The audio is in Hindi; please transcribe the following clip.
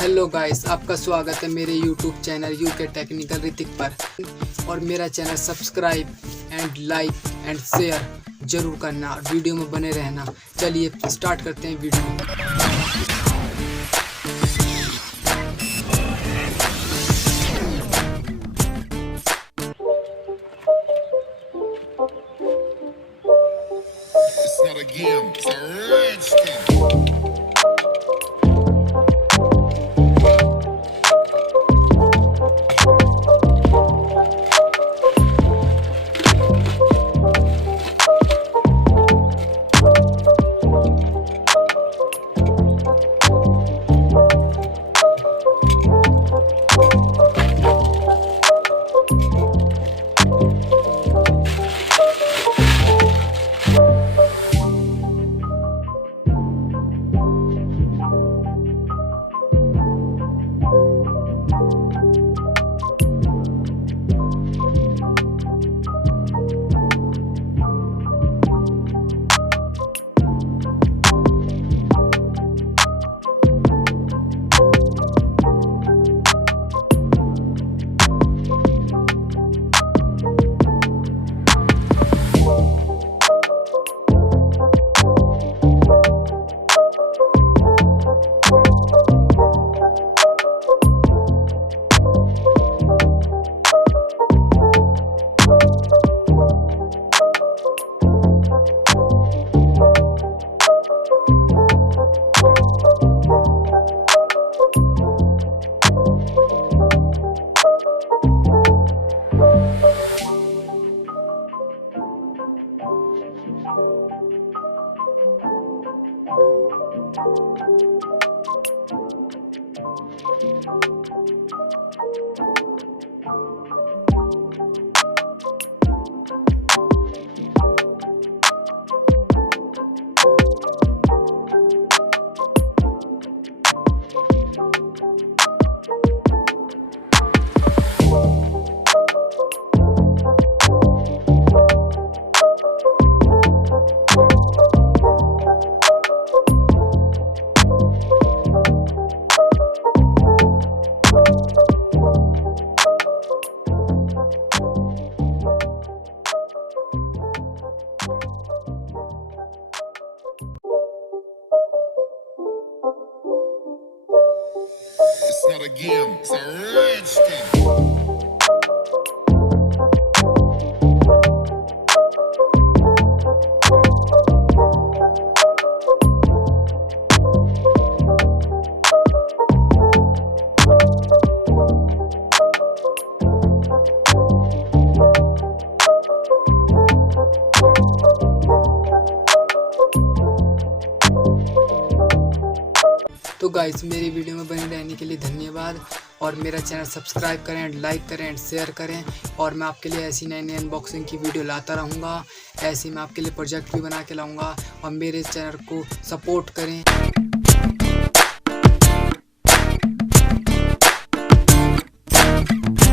हेलो गाइस, आपका स्वागत है मेरे YouTube channel UK technical Hrithik पर। और मेरा channel subscribe and like and share जरूर करना, वीडियो में बने रहना। चलिए स्टार्ट करते हैं video. It's not a game, it's a rich thing. It's not a game, it's a rich thing. तो गाइस, मेरी वीडियो में बने रहने के लिए धन्यवाद। और मेरा चैनल सब्सक्राइब करें, लाइक करें एंड शेयर करें। और मैं आपके लिए ऐसी नई नई अनबॉक्सिंग की वीडियो लाता रहूँगा। ऐसे मैं आपके लिए प्रोजेक्ट भी बना के लाऊँगा। और मेरे चैनल को सपोर्ट करें।